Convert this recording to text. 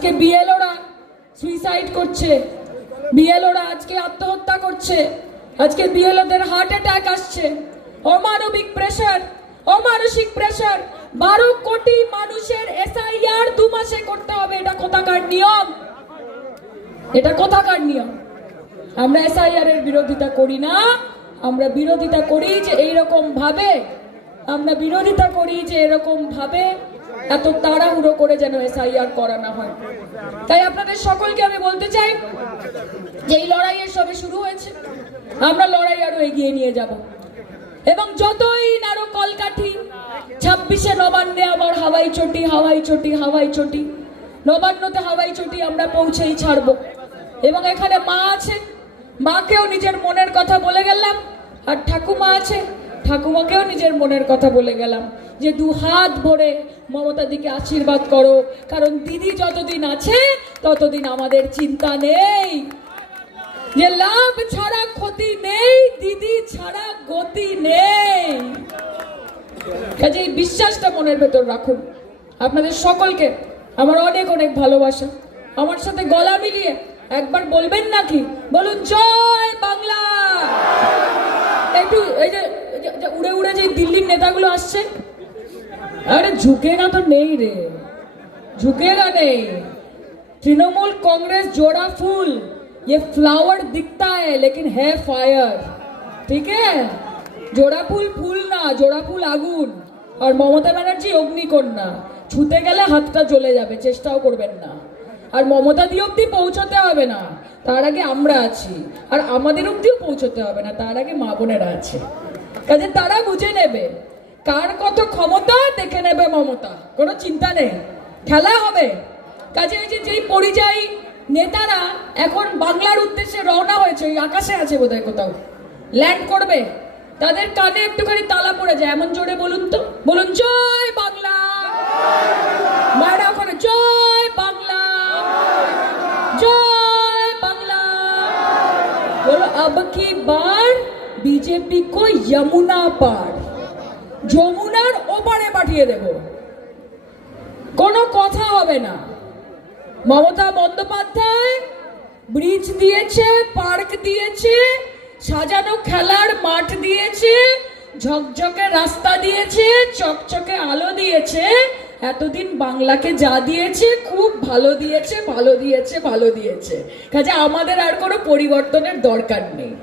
আজকে বিএলওরা সুইসাইড করছে। বিএলওরা আজকে আত্মহত্যা করছে। আজকে বিএলওদের হার্ট অ্যাটাক আসছে। অমানবিক প্রেশার অমানসিক প্রেশার বারো কোটি মানুষের এসআইআর দু মাসে করতে হবে, এটা কোথাকার নিয়ম? এটা কোথাকার নিয়ম? আমরা এসআইআর এর বিরোধিতা করি না। আমরা বিরোধিতা করি যে এইরকম ভাবে। আমরা বিরোধিতা করি যে এরকম ভাবে। এত তাড়াহুড়ো করে যেন এসআইআর করানো হয়। তাই আপনাদের সকলকে আমি বলতে চাই যে এই লড়াইয়ের সবে শুরু হয়েছে। আমরা লড়াই আরও এগিয়ে নিয়ে যাব। এবং যতই নারো কলকাঠি, ছাব্বিশে নবান্নে আবার হাওয়াই চটি হাওয়াই চটি হাওয়াই চটি, নবান্নতে হাওয়াই চটি আমরা পৌঁছেই ছাড়বো। এবং এখানে মা আছে, মাকেও নিজের মনের কথা বলে গেলাম, আর ঠাকুমা আছে ঠাকুমাকেও নিজের মনের কথা বলে গেলাম যে দু হাত ভরে মমতা দিকে আশীর্বাদ করো, কারণ দিদি যতদিন আছে, ততদিন আমাদের চিন্তা নেই। যে লাভ ছাড়া ক্ষতি নেই, দিদি ছাড়া গতি নেই। কাজে এই বিশ্বাসটা মনের ভেতর রাখুন। আপনাদের সকলকে আমার অনেক অনেক ভালোবাসা। আমার সাথে গলা মিলিয়ে একবার বলবেন নাকি? বলুন, জয় বাংলা! একটু এই যে এই যে- যে উড়ে উড়ে যে দিল্লির নেতাগুলো আসছে আরে ঝুঁকেগা তো নেই রে झुकेगा नहीं तृणमूल कांग्रेस जोड़ा फूल ये फ्लावर दिखता है लेकिन है फायर ठीक है জোড়া ফুল ফুল না জোড়া ফুল আগুন আর মমতা ব্যানার্জি অগ্নিকন্যা ছুতে গেলে হাতটা জ্বলে যাবে চেষ্টাও করবেন না আর মমতা দিয়ে অব্দি পৌঁছতে হবে না তার আগে আমরা আছি আর আমাদের অব্দিও পৌঁছতে হবে না তার আগে মা বোনেরা আছে কাজে তারা বুঝে নেবে কার কত ক্ষমতা দেখে নেবে মমতা কোনো চিন্তা নেই খেলা হবে কাজে এই যেই পরিযায়ী নেতারা এখন বাংলার উদ্দেশ্যে রওনা হয়েছে। ওই আকাশে আছে বোধহয় কোথাও। ল্যান্ড করবে। তাদের কানে একটুখানি তালা পড়ে যায়। এমন জোরে বলুন তো। বলুন, জয় বাংলা! মায়েরা ওখানে, জয় বাংলা! জয় বাংলা! বলো, আব কি বার बीजेपी को यमुना पार যমুনার ওপারে পাঠিয়ে দেব কোনো কথা হবে না মমতা বন্দ্যোপাধ্যায় ব্রিজ দিয়েছে পার্ক দিয়েছে সাজানো খেলার মাঠ দিয়েছে ঝকঝকে রাস্তা দিয়েছে চকচকে আলো দিয়েছে এতদিন বাংলাকে যা দিয়েছে খুব ভালো দিয়েছে ভালো দিয়েছে ভালো দিয়েছে কাজে আমাদের আর কোনো পরিবর্তনের দরকার নেই